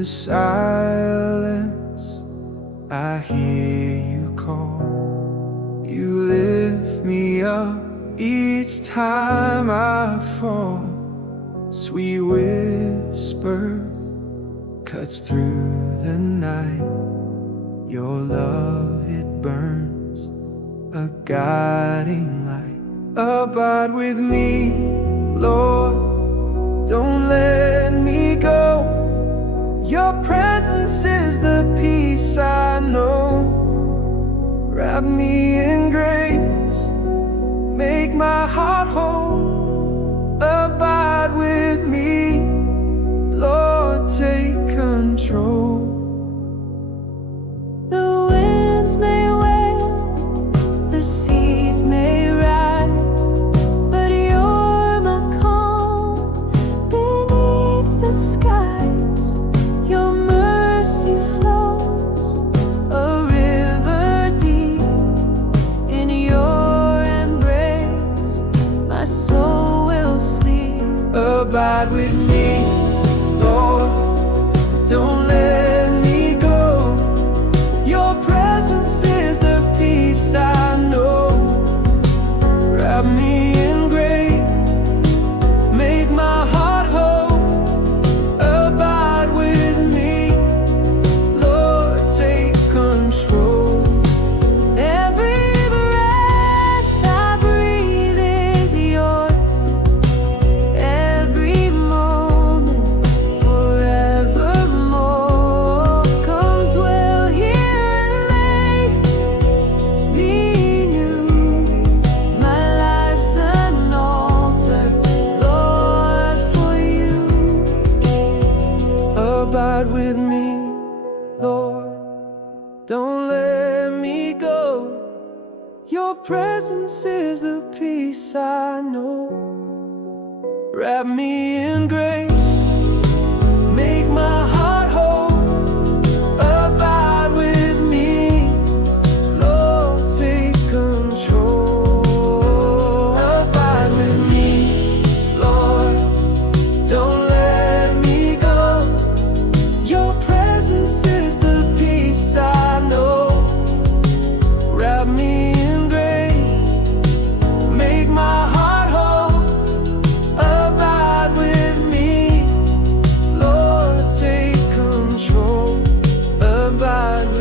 the silence, I hear you call. You lift me up each time I fall. Sweet whisper cuts through the night. Your love, it burns, a guiding light. Abide with me, Lord, don't let me go. Your presence is the peace I know. Wrap me in grace, make my heart whole. Abide with me, Lord, take control. The winds may wail, the seas may rise, but you're my calm beneath the skies. Your mercy flows, a river deep. In your embrace, my soul will sleep. Abide with me, Lord, don't let me go. Your presence is the peace I know. Wrap me in grace, make my heart whole. Abide with me, Lord, take control. Every breath I breathe is yours, every moment forevermore. Come dwell here and make me new. My life's an altar, Lord, for you. Abide with me, Lord, don't let me go. Your presence is the peace I know. Wrap me in grace, make my heart whole. Abide with me, Lord, take control. Abide with me, Lord, don't let me go. Your presence is the peace I know. Wrap me in grace, make my heart whole. Abide with me, Lord, take control. Abide with me.